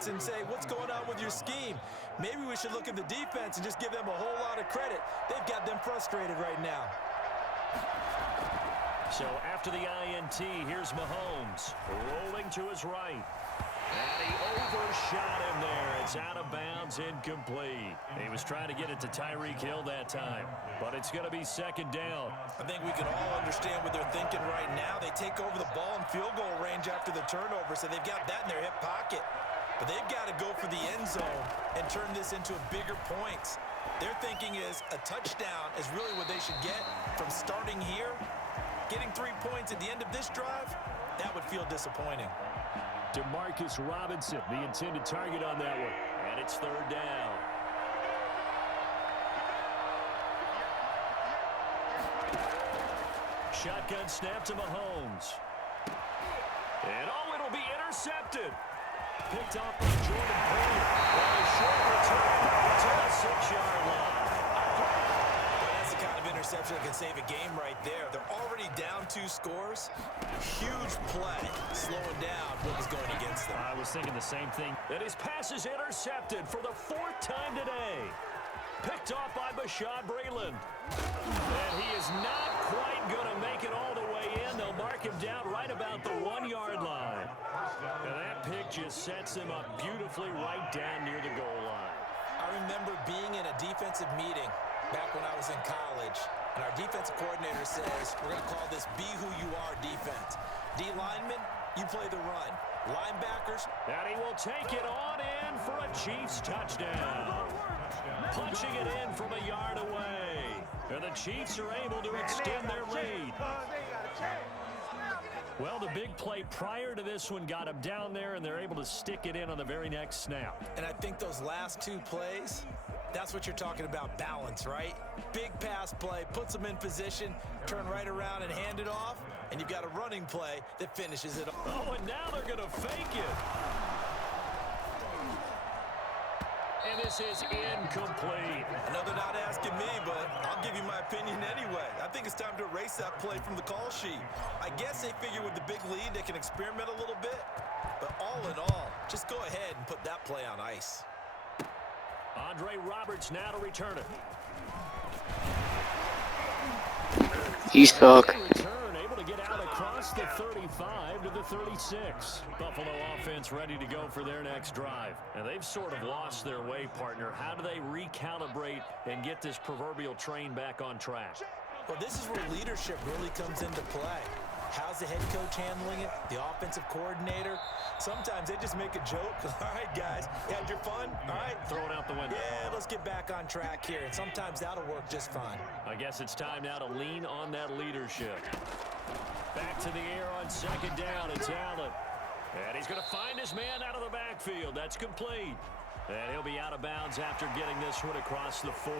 offense and say, what's going on with your scheme? Maybe we should look at the defense and just give them a whole lot of credit. They've got them frustrated right now. So after the INT, here's Mahomes rolling to his right. And he overshot him there. It's out of bounds, incomplete. He was trying to get it to Tyreek Hill that time, but it's going to be second down. I think we can all understand what they're thinking right now. They take over the ball in field goal range after the turnover, so they've got that in their hip pocket. But they've got to go for the end zone and turn this into a bigger points. Their thinking is a touchdown is really what they should get from starting here. Getting 3 points at the end of this drive, that would feel disappointing. Demarcus Robinson, the intended target on that one. And it's third down. Shotgun snap to Mahomes. And oh, it'll be intercepted. Picked off by Jordan Poyer. A short return to the 6-yard line. That's the kind of interception that can save a game right there. They're already down 2 scores. Huge play, slowing down what was going against them. I was thinking the same thing. And his pass is intercepted for the 4th time today. Picked off by Bashaud Breeland. And he is not quite going to make it all the way in. They'll mark him down right about the 1-yard line. And that pick just sets him up beautifully right down near the goal line. I remember being in a defensive meeting back when I was in college, and our defensive coordinator says, we're going to call this Be Who You Are defense. D linemen, you play the run. Linebackers. And he will take it on in for a Chiefs touchdown. Punching it in from a yard away. And the Chiefs are able to extend their lead. Well, the big play prior to this one got him down there, and they're able to stick it in on the very next snap. And I think those last 2 plays, that's what you're talking about, balance, right? Big pass play, puts them in position, turn right around and hand it off, and you've got a running play that finishes it off. Oh, and now they're going to fake it. And this is incomplete. I know they're not asking me, but I'll give you my opinion anyway. I think it's time to erase that play from the call sheet. I guess they figure with the big lead they can experiment a little bit. But all in all, just go ahead and put that play on ice. Andre Roberts now to return it. You suck. Return, able to get out across the 35 to the 36. Buffalo offense ready to go for their next drive. And they've sort of lost their way, partner. How do they recalibrate and get this proverbial train back on track? Well, this is where leadership really comes into play. How's the head coach handling it? The offensive coordinator? Sometimes they just make a joke. All right, guys, you had your fun? All right. Throw it out the window. Yeah, let's get back on track here. And sometimes that'll work just fine. I guess it's time now to lean on that leadership. Back to the air on second down. It's Allen. And he's going to find his man out of the backfield. That's complete. And he'll be out of bounds after getting this one across the 40.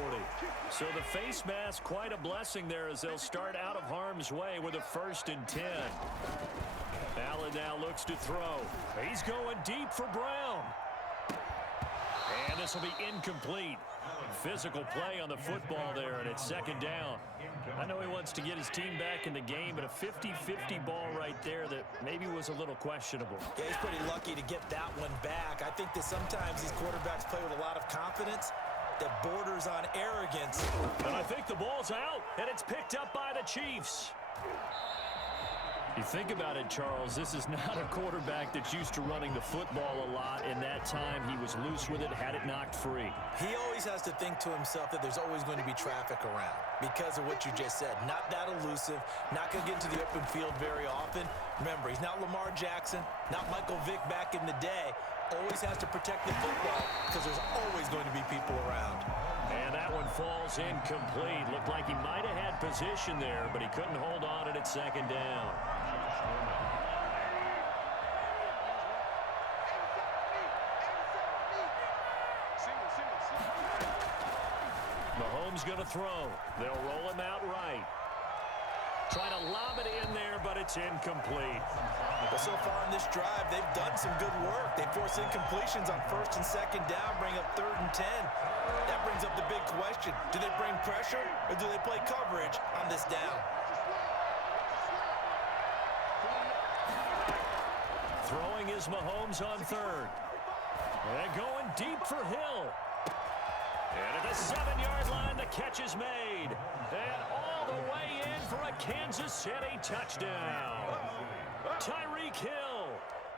So the face mask, quite a blessing there as they'll start out of harm's way with a 1st and 10. Allen now looks to throw. He's going deep for Brown. And this will be incomplete. Physical play on the football there, and it's second down. I know he wants to get his team back in the game, but a 50-50 ball right there that maybe was a little questionable. Yeah, he's pretty lucky to get that one back. I think that sometimes these quarterbacks play with a lot of confidence that borders on arrogance. And I think the ball's out, and it's picked up by the Chiefs. You think about it, Charles, this is not a quarterback that's used to running the football a lot. In that time, he was loose with it, had it knocked free. He always has to think to himself that there's always going to be traffic around because of what you just said. Not that elusive, not going to get into the open field very often. Remember, he's not Lamar Jackson, not Michael Vick back in the day. Always has to protect the football because there's always going to be people around. And that one falls incomplete. Looked like he might have had position there, but he couldn't hold on it at second down. Mahomes going to throw. They'll roll him out right. Trying to lob it in there, but it's incomplete. But so far in this drive, they've done some good work. They force incompletions on 1st and 2nd down, bring up 3rd and 10. That brings up the big question. Do they bring pressure, or do they play coverage on this down? Throwing is Mahomes on 3rd. And going deep for Hill. And at the 7-yard line, the catch is made. And all the way in for a Kansas City touchdown. Tyreek Hill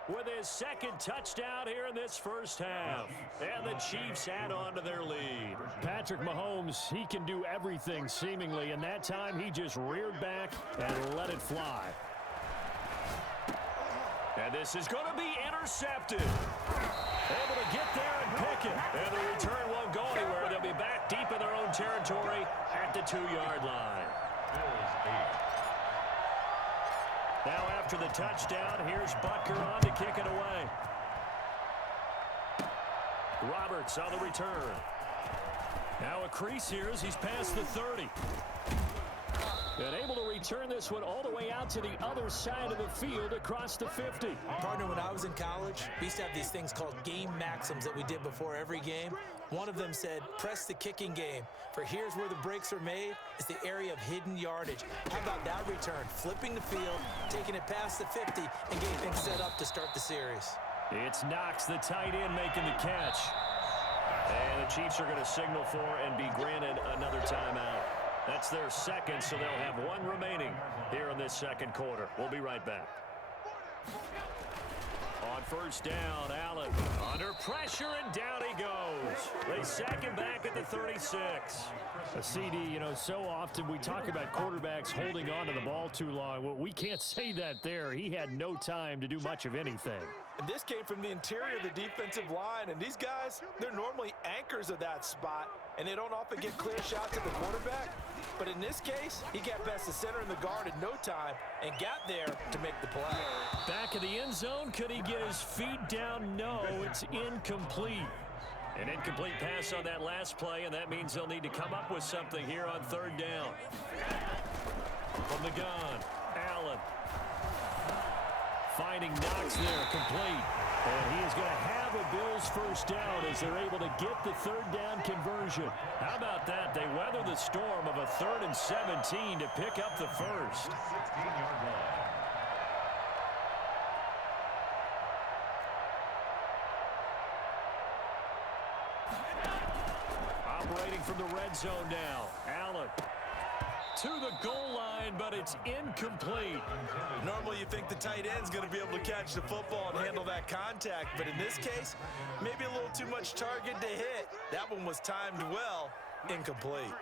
with his second touchdown here in this first half. And the Chiefs add on to their lead. Patrick Mahomes, he can do everything seemingly, and that time he just reared back and let it fly. And this is going to be intercepted. Able to get there and pick it. And the return won't go anywhere. They'll be back deep in their own territory at the 2-yard line. Now after the touchdown, here's Butker on to kick it away. Roberts on the return. Now a crease here as he's past the 30. And able to return this one all the way out to the other side of the field across the 50. Partner, when I was in college, we used to have these things called game maxims that we did before every game. One of them said, press the kicking game, for here's where the breaks are made. It's the area of hidden yardage. How about that return? Flipping the field, taking it past the 50, and getting things set up to start the series. It's Knox, the tight end, making the catch. And the Chiefs are going to signal for and be granted another timeout. That's their second, so they'll have one remaining here in this second quarter. We'll be right back. On first down, Allen under pressure, and down he goes. They sack him back at the 36. A CD, you know, so often we talk about quarterbacks holding on to the ball too long. Well, we can't say that there. He had no time to do much of anything. And this came from the interior of the defensive line, and these guys, they're normally anchors of that spot, and they don't often get clear shots at the quarterback. But in this case, he got past the center and the guard in no time and got there to make the play. Back of the end zone, could he get his feet down? No, it's incomplete. An incomplete pass on that last play, and that means they'll need to come up with something here on third down. From the gun, Allen. Finding Knox there, complete. And he is going to have a Bills first down as they're able to get the third down conversion. How about that? They weather the storm of a 3rd and 17 to pick up the first. Operating from the red zone now. Allen to the goal line, but it's incomplete. Normally you think the tight end's going to be able to catch the football and handle that contact, but in this case, maybe a little too much target to hit. That one was timed well, incomplete.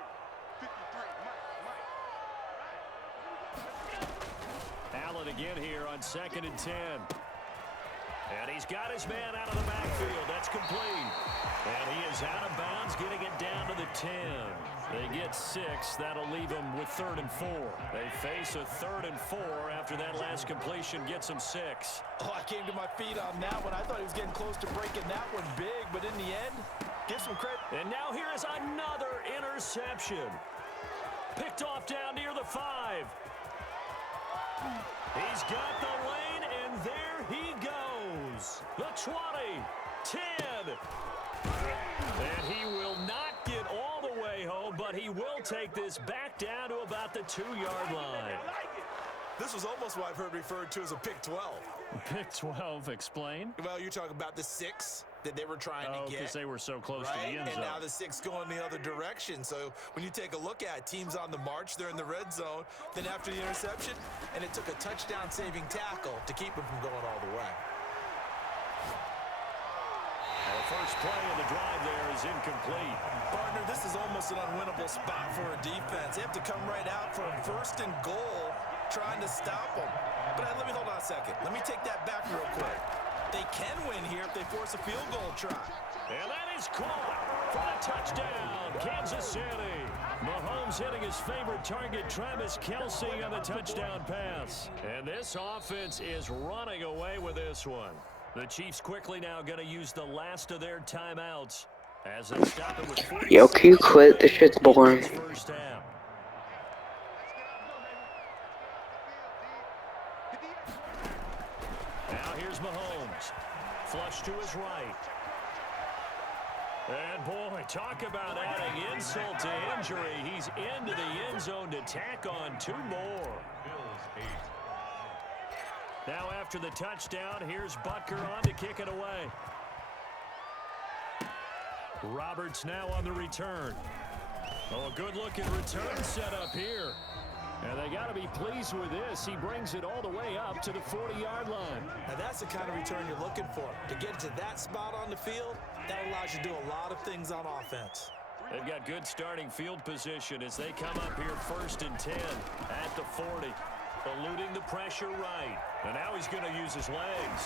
Allen again here on 2nd and 10. And he's got his man out of the backfield. That's complete. And he is out of bounds, getting it down to the 10. They get 6. That'll leave them with 3rd and 4. They face a 3rd and 4 after that last completion gets them 6. Oh, I came to my feet on that one. I thought he was getting close to breaking that one big, but in the end, give some credit. And now here is another interception. Picked off down near the 5. He's got the lane, and there he goes. The 20, 10. And he will not get all the way home, but he will take this back down to about the 2-yard line. This was almost what I've heard referred to as a pick 12. Pick 12, explain. Well, you're talking about the 6 that they were trying to get. Because they were so close right? to the end zone. And now the 6 going the other direction. So when you take a look at teams on the march, they're in the red zone. Then after the interception, and it took a touchdown-saving tackle to keep them from going all the way. The first play of the drive there is incomplete. Partner, this is almost an unwinnable spot for a defense. They have to come right out for a 1st and goal, trying to stop them. But let me hold on a second. Let me take that back real quick. They can win here if they force a field goal try. And that is caught for a touchdown, Kansas City. Mahomes hitting his favorite target, Travis Kelce, on the touchdown pass. And this offense is running away with this one. The Chiefs quickly now going to use the last of their timeouts as they stop it with 40. Yo, can you quit? This shit's boring. First half. Now here's Mahomes. Flush to his right. And boy, talk about adding insult to injury. He's into the end zone to tack on 2 more. Now after the touchdown, here's Butker on to kick it away. Roberts now on the return. Oh, a good-looking return set up here. And they got to be pleased with this. He brings it all the way up to the 40-yard line. Now that's the kind of return you're looking for. To get to that spot on the field, that allows you to do a lot of things on offense. They've got good starting field position as they come up here 1st and 10 at the 40. Eluding the pressure right. And now he's going to use his legs.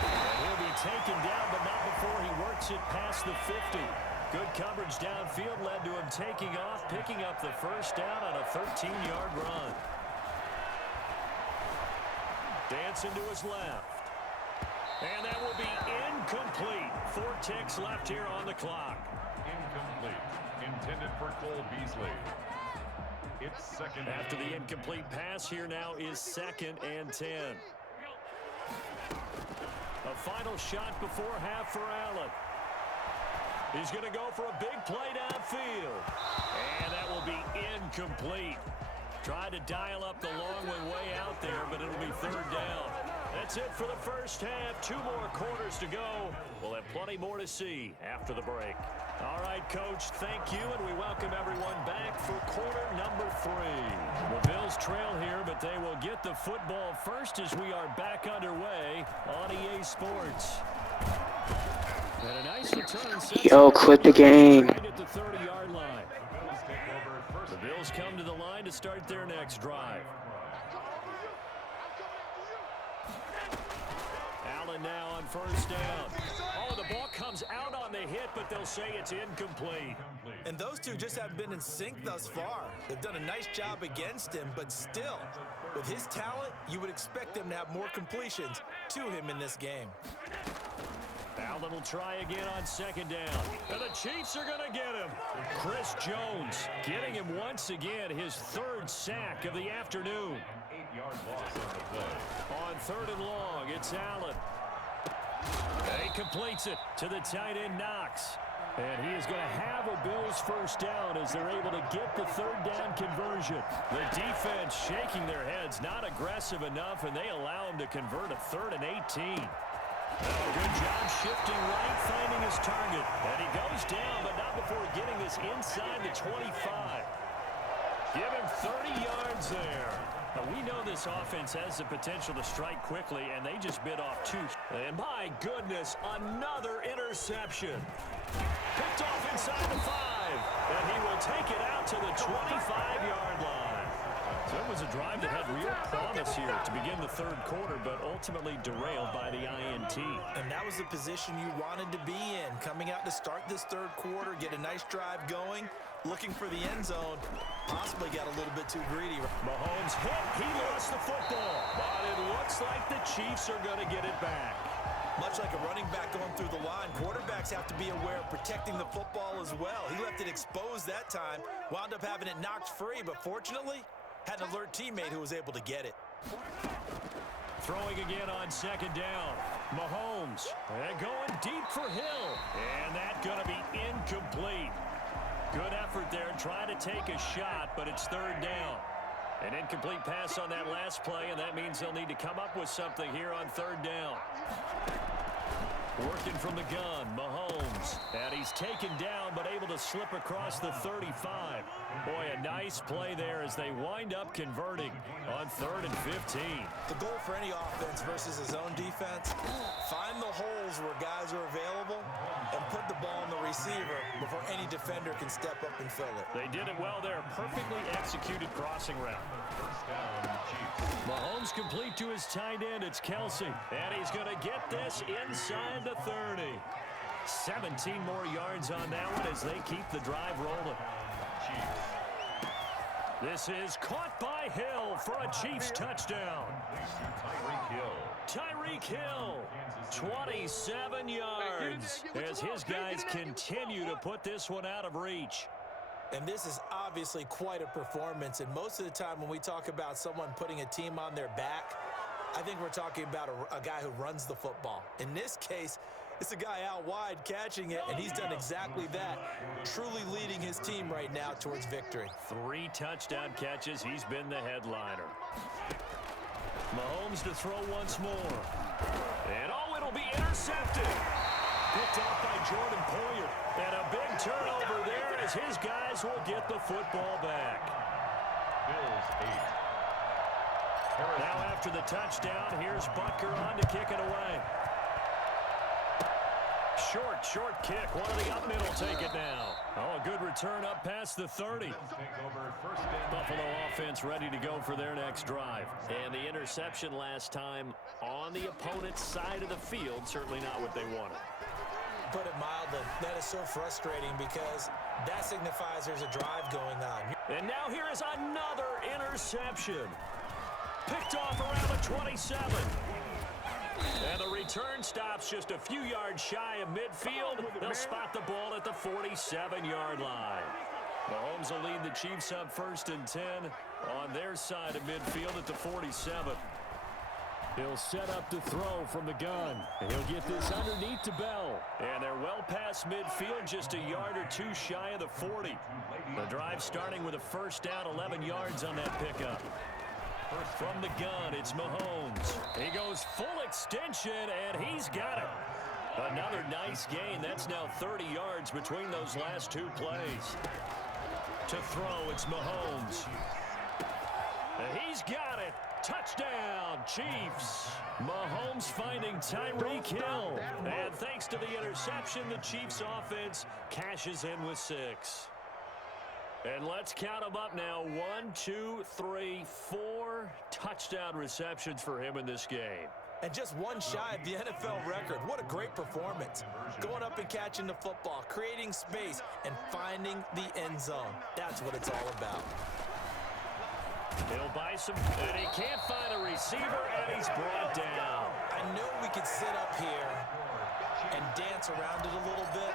And he'll be taken down, but not before he works it past the 50. Good coverage downfield led to him taking off, picking up the first down on a 13-yard run. Dancing to his left. And that will be incomplete. 4 ticks left here on the clock. Incomplete. Intended for Cole Beasley. It's 2nd. After the incomplete pass, here now is 2nd and 10. A final shot before half for Allen. He's going to go for a big play downfield. And that will be incomplete. Tried to dial up the long way out there, but it'll be 3rd down. That's it for the first half. 2 more quarters to go. We'll have plenty more to see after the break. All right, Coach, thank you, and we welcome everyone back for quarter number 3. The Bills trail here, but they will get the football first as we are back underway on EA Sports. And a nice return. Yo, quit the game. Right at the 30-yard line. The Bills come to the line to start their next drive. Allen now on 1st down. Oh, the ball comes out on the hit, but they'll say it's incomplete. And those two just haven't been in sync thus far. They've done a nice job against him, but still, with his talent, you would expect them to have more completions to him in this game. Allen will try again on 2nd down. And the Chiefs are going to get him. Chris Jones getting him once again, his 3rd sack of the afternoon. 8-yard loss on the play. On 3rd and long, it's Allen. And he completes it to the tight end, Knox. And he is going to have a Bills first down as they're able to get the 3rd down conversion. The defense shaking their heads, not aggressive enough, and they allow him to convert a 3rd and 18. Good job shifting right, finding his target. And he goes down, but not before getting this inside the 25. Give him 30 yards there. Now, we know this offense has the potential to strike quickly, and they just bit off 2. And my goodness, another interception. Picked off inside the 5. And he will take it out to the 25-yard line. So it was a drive that had real promise here to begin the 3rd quarter, but ultimately derailed by the INT. And that was the position you wanted to be in. Coming out to start this 3rd quarter, get a nice drive going, looking for the end zone. Possibly got a little bit too greedy. Mahomes hit. He lost the football. But it looks like the Chiefs are going to get it back. Much like a running back going through the line, quarterbacks have to be aware of protecting the football as well. He left it exposed that time, wound up having it knocked free, but fortunately, had an alert teammate who was able to get it. Throwing again on 2nd down. Mahomes. And going deep for Hill. And that's going to be incomplete. Good effort there, trying to take a shot, but it's 3rd down. An incomplete pass on that last play, and that means they'll need to come up with something here on 3rd down. Working from the gun, Mahomes. And he's taken down, but able to slip across the 35. Boy, a nice play there as they wind up converting on 3rd and 15. The goal for any offense versus his own defense, find the holes where guys are available and put the ball in the receiver before any defender can step up and fill it. They did it well there. Perfectly executed crossing route. First down, Chiefs. Mahomes complete to his tight end. It's Kelsey. And he's going to get this inside the 30. 17 more yards on that one as they keep the drive rolling. Chiefs. This is caught by Hill for a Chiefs touchdown. Tyreek Hill, 27 yards as his guys continue to put this one out of reach. And this is obviously quite a performance. And most of the time when we talk about someone putting a team on their back, I think we're talking about a guy who runs the football. In this case, it's a guy out wide catching it, and he's done exactly that, truly leading his team right now towards victory. 3 touchdown catches. He's been the headliner. Mahomes to throw once more. And, oh, it'll be intercepted. Picked off by Jordan Poyer. And a big turnover there as his guys will get the football back. Bills 8. Now after the touchdown, here's Butker on to kick it away. Short kick. One of the up middle take it now. Oh, a good return up past the 30. Buffalo offense ready to go for their next drive. And the interception last time on the opponent's side of the field, certainly not what they wanted. Put it mildly, that is so frustrating because that signifies there's a drive going on. And now here is another interception. Picked off around the 27. And the return stops just a few yards shy of midfield. They'll spot the ball at the 47-yard line. Mahomes will lead the Chiefs up 1st and 10 on their side of midfield at the 47. He'll set up to throw from the gun. And he'll get this underneath to Bell. And they're well past midfield, just a yard or two shy of the 40. The drive starting with a first down, 11 yards on that pickup. From the gun, it's Mahomes. He goes full extension, and he's got it. Another nice gain. That's now 30 yards between those last two plays. To throw, it's Mahomes. He's got it. Touchdown, Chiefs. Mahomes finding Tyreek Hill. And thanks to the interception, the Chiefs offense cashes in with 6. And let's count them up now. 1, 2, 3, 4 touchdown receptions for him in this game. And just one shy of the NFL record. What a great performance. Going up and catching the football, creating space, and finding the end zone. That's what it's all about. He'll buy some, and he can't find a receiver, and he's brought down. I know we could sit up here and dance around it a little bit,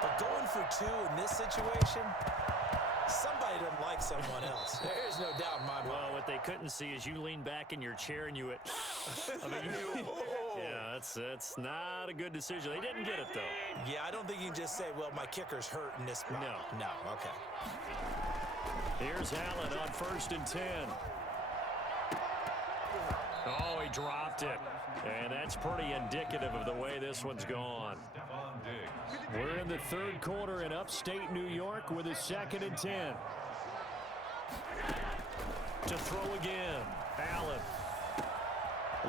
but going for 2 in this situation, somebody doesn't like someone else. There's no doubt in my mind. Well, what they couldn't see is you lean back in your chair and you went, I mean, yeah, that's not a good decision. They didn't get it, though. Yeah, I don't think you can just say, well, my kicker's hurt in this spot. No. No, okay. Here's Allen on 1st and 10. Oh, he dropped it. And that's pretty indicative of the way this one's gone. We're in the 3rd quarter in upstate New York with a 2nd and 10. To throw again, Allen.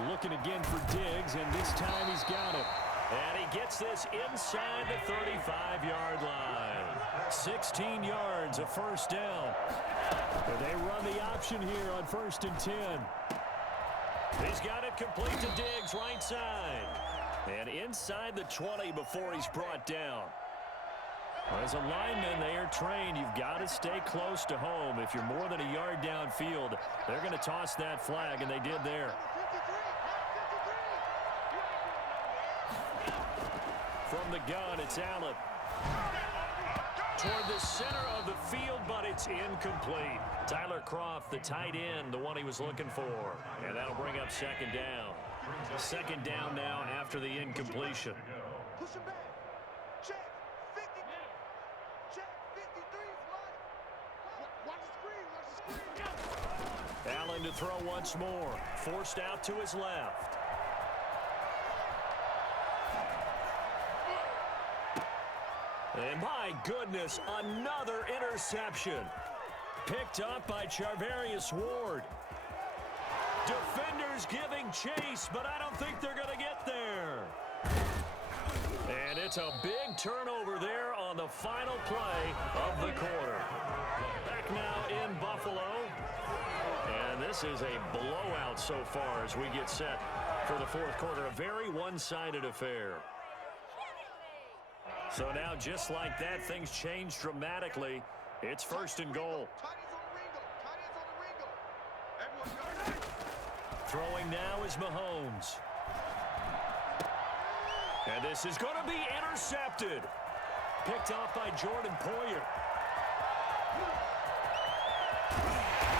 Looking again for Diggs, and this time he's got it. And he gets this inside the 35-yard line. 16 yards, a first down. And they run the option here on 1st and 10. He's got it complete to Diggs, right side. And inside the 20 before he's brought down. As a lineman, they are trained. You've got to stay close to home. If you're more than a yard downfield, they're going to toss that flag, and they did there. From the gun, it's Allen. Toward the center of the field, but it's incomplete. Tyler Kroft, the tight end, the one he was looking for. And that'll bring up 2nd down. 2nd down now after the incompletion. Push him back. Check. 50. Check. 53. Watch the screen. Allen to throw once more. Forced out to his left. And my goodness, another interception. Picked up by Charvarius Ward. Defenders giving chase, but I don't think they're going to get there. And it's a big turnover there on the final play of the quarter. Back now in Buffalo. And this is a blowout so far as we get set for the 4th quarter. A very one-sided affair. So now, just like that, things change dramatically. It's 1st and goal. Throwing now is Mahomes. And this is going to be intercepted. Picked off by Jordan Poyer.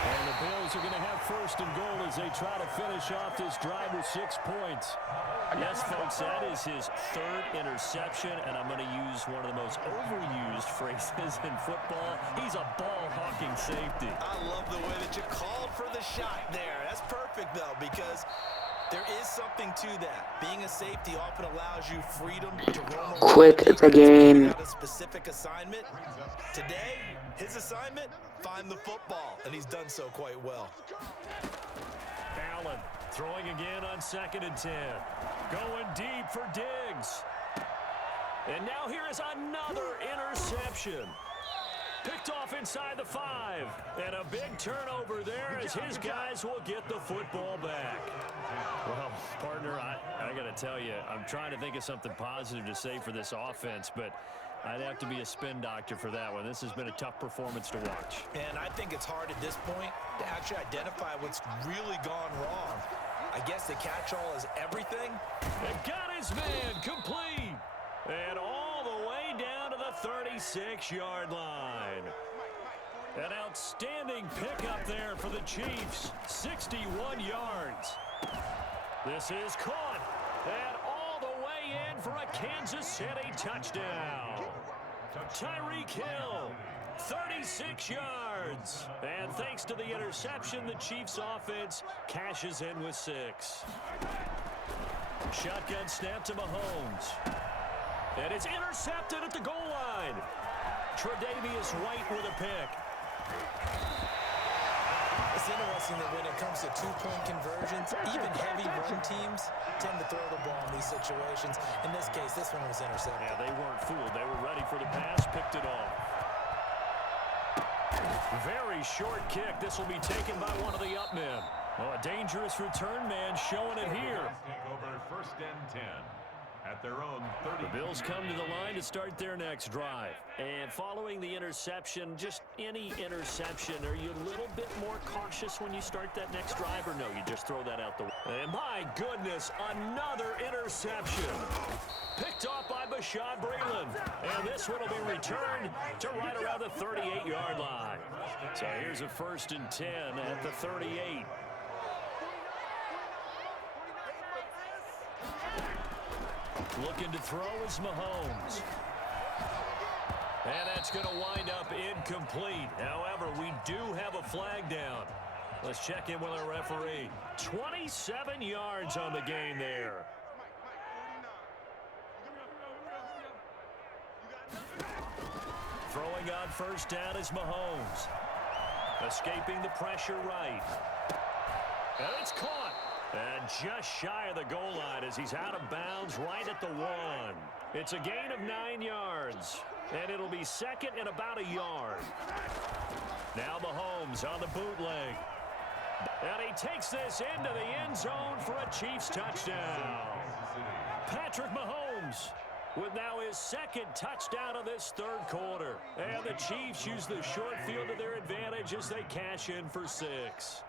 And the Bills are going to have 1st and goal as they try to finish off this drive with 6 points. Yes, folks, that is his 3rd interception, and I'm going to use one of the most overused phrases in football. He's a ball-hawking safety. I love the way that you called for the shot there. That's perfect, though, because There is something to that. Being a safety often allows you freedom to roam around Quit the the defense, game. without a specific assignment. Today, his assignment, find the football, and he's done so quite well. Allen throwing again on 2nd and 10. Going deep for Diggs. And now here is another interception. Picked off inside the 5. And a big turnover there as his guys will get the football back. Well, partner, I got to tell you, I'm trying to think of something positive to say for this offense, but I'd have to be a spin doctor for that one. This has been a tough performance to watch. And I think it's hard at this point to actually identify what's really gone wrong. I guess the catch-all is everything. And got his man complete. And all the way down to the 36-yard line. An outstanding pickup there for the Chiefs. 61 yards. This is caught. And all the way in for a Kansas City touchdown. Tyreek Hill, 36 yards. And thanks to the interception, the Chiefs offense cashes in with 6. Shotgun snap to Mahomes. And it's intercepted at the goal line. Tre'Davious White with a pick. It's interesting that when it comes to two-point conversions, even heavy run teams tend to throw the ball in these situations. In this case, this one was intercepted. Yeah, they weren't fooled. They were ready for the pass, picked it off. Very short kick. This will be taken by one of the up men. Oh, a dangerous return man showing it here. Take over 1st and 10 at their own 30. The Bills come to the line to start their next drive. And following the interception, just any interception, are you a little bit more cautious when you start that next drive, or no, you just throw that out the way? And my goodness, another interception. Picked off by Bashaud Breeland. And this one will be returned to right around the 38-yard line. So here's a 1st and 10 at the 38. Looking to throw is Mahomes. And that's going to wind up incomplete. However, we do have a flag down. Let's check in with our referee. 27 yards on the game there. Throwing on 1st down is Mahomes. Escaping the pressure right. And it's caught. And just shy of the goal line as he's out of bounds right at the 1. It's a gain of 9 yards. And it'll be 2nd and about a yard. Now Mahomes on the bootleg. And he takes this into the end zone for a Chiefs touchdown. Patrick Mahomes with now his 2nd touchdown of this 3rd quarter. And the Chiefs use the short field to their advantage as they cash in for 6.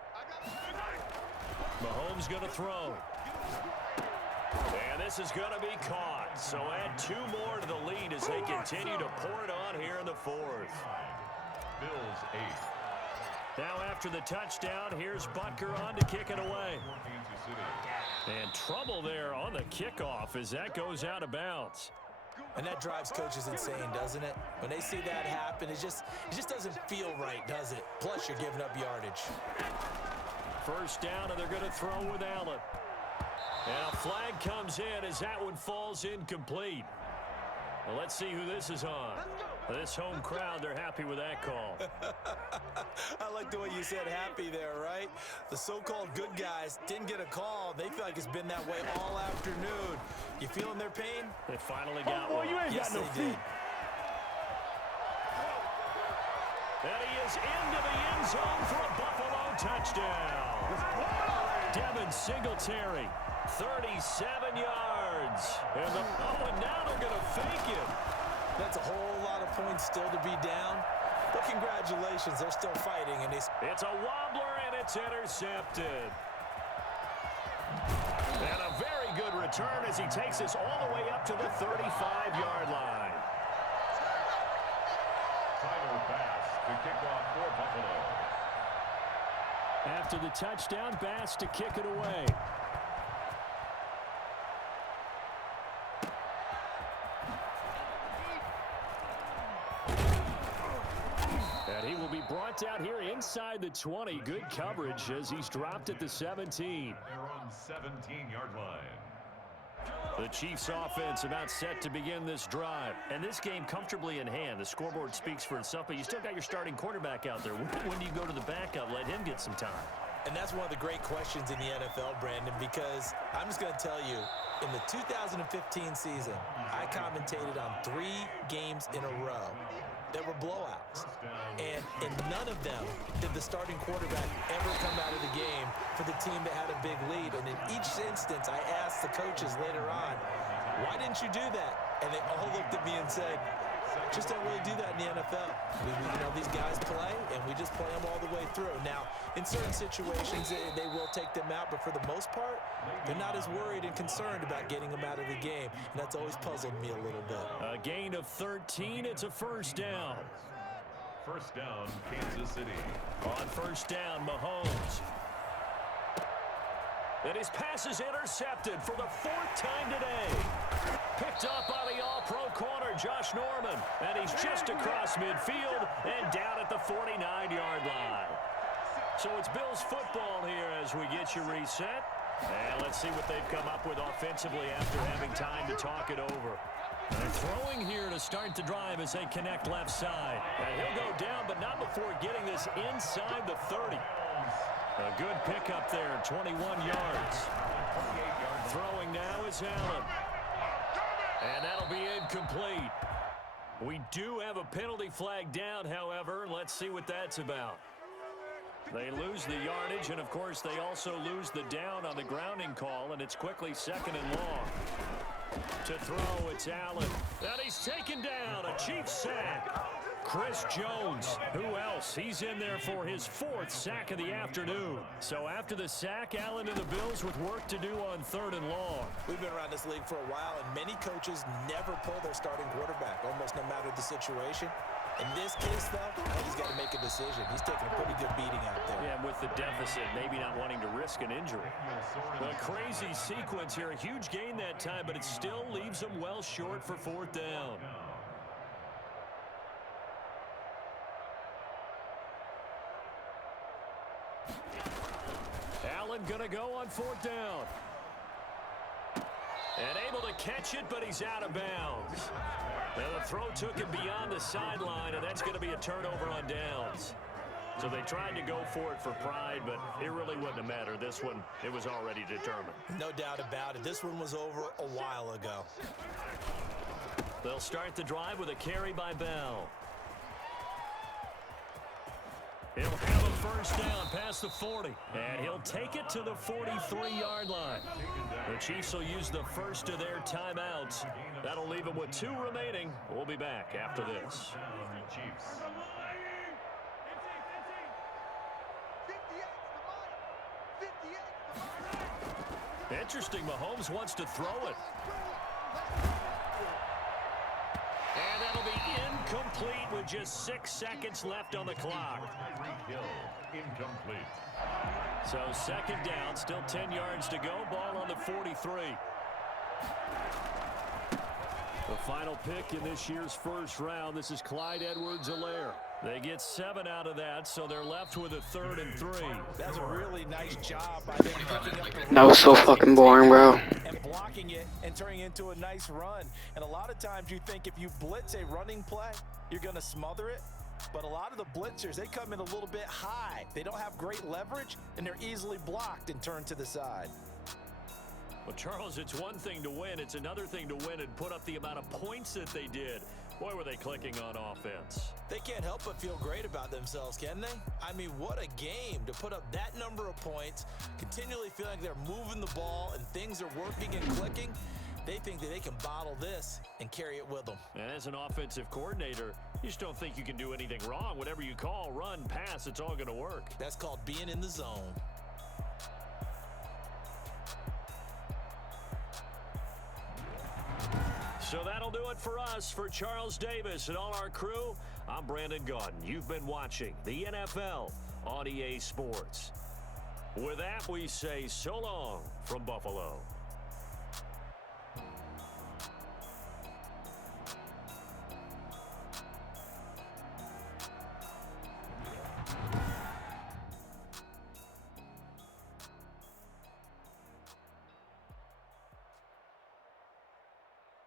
Mahomes going to throw. And this is going to be caught. So add 2 more to the lead as they continue to pour it on here in the 4th. Bills 8. Now after the touchdown, here's Butker on to kick it away. And trouble there on the kickoff as that goes out of bounds. And that drives coaches insane, doesn't it? When they see that happen, it just doesn't feel right, does it? Plus, you're giving up yardage. 1st down, and they're going to throw with Allen. And a flag comes in as that one falls incomplete. Well, let's see who this is on. This home crowd, they're happy with that call. I like the way you said happy there, right? The so-called good guys didn't get a call. They feel like it's been that way all afternoon. You feeling their pain? They finally got one. Yes, they did. And he is into the end zone for a Buffalo touchdown. Devin Singletary, 37 yards. And now they're going to fake it. That's a whole lot of points still to be down. But congratulations, they're still fighting. And it's a wobbler, and it's intercepted. And a very good return as he takes us all the way up to the 35-yard line. Tyler Bass to kick off for Buffalo. After the touchdown, Bass to kick it away. And And he will be brought down here inside the 20. Good coverage as he's dropped at the 17. Their own 17-yard line. The Chiefs offense about set to begin this drive. And this game comfortably in hand. The scoreboard speaks for itself, but you still got your starting quarterback out there. When do you go to the backup? Let him get some time. And that's one of the great questions in the NFL, Brandon, because I'm just going to tell you, in the 2015 season, I commentated on 3 games in a row that were blowouts. And in none of them did the starting quarterback ever come out of the game for the team that had a big lead. And in each instance, I asked the coaches later on, why didn't you do that? And they all looked at me and said, just don't really do that in the NFL. These guys play, and we just play them all the way through. Now, in certain situations, they will take them out, but for the most part, they're not as worried and concerned about getting them out of the game. And that's always puzzled me a little bit. A gain of 13. It's a first down. First down, Kansas City. On first down, Mahomes. And his pass is intercepted for the 4th time today. Picked up by the all-pro corner, Josh Norman. And he's just across midfield and down at the 49-yard line. So it's Bills football here as we get you reset. And let's see what they've come up with offensively after having time to talk it over. They're throwing here to start the drive as they connect left side. And he'll go down, but not before getting this inside the 30. A good pickup there, 21 yards. Throwing now is Allen. And that'll be incomplete. We do have a penalty flag down, however. Let's see what that's about. They lose the yardage, and, of course, they also lose the down on the grounding call, and it's quickly 2nd and long. To throw, it's Allen. And he's taken down, a Chiefs sack. Chris Jones, who else? He's in there for his 4th sack of the afternoon. So after the sack, Allen and the Bills with work to do on 3rd and long. We've been around this league for a while, and many coaches never pull their starting quarterback, almost no matter the situation. In this case, though, I think he's got to make a decision. He's taking a pretty good beating out there. Yeah, with the deficit, maybe not wanting to risk an injury. A crazy sequence here. A huge gain that time, but it still leaves them well short for 4th down. Allen gonna go on 4th down. And able to catch it, but he's out of bounds. Now the throw took him beyond the sideline, and that's going to be a turnover on downs. So they tried to go for it for pride, but it really wouldn't have mattered. This one, it was already determined. No doubt about it. This one was over a while ago. They'll start the drive with a carry by Bell. He'll have a first down past the 40, and he'll take it to the 43-yard line. The Chiefs will use the first of their timeouts. That'll leave them with 2 remaining. We'll be back after this. Interesting, Mahomes wants to throw it. And that'll be incomplete with just 6 seconds left on the clock. Incomplete. So 2nd down, still 10 yards to go. Ball on the 43. The final pick in this year's first round, this is Clyde Edwards-Helaire. They get 7 out of that, so they're left with a 3rd and 3. That's a really nice job by them picking up the That was so fucking boring, bro. and blocking it and turning it into a nice run. And a lot of times you think if you blitz a running play, you're going to smother it. But a lot of the blitzers, they come in a little bit high. They don't have great leverage, and they're easily blocked and turned to the side. Well, Charles, it's one thing to win. It's another thing to win and put up the amount of points that they did. Boy, were they clicking on offense. They can't help but feel great about themselves, can they? I mean, what a game to put up that number of points, continually feeling like they're moving the ball and things are working and clicking. They think that they can bottle this and carry it with them. And as an offensive coordinator, you just don't think you can do anything wrong. Whatever you call, run, pass, it's all going to work. That's called being in the zone. So that'll do it for us. For Charles Davis and all our crew, I'm Brandon Gaudin. You've been watching the NFL on EA Sports. With that, we say so long from Buffalo.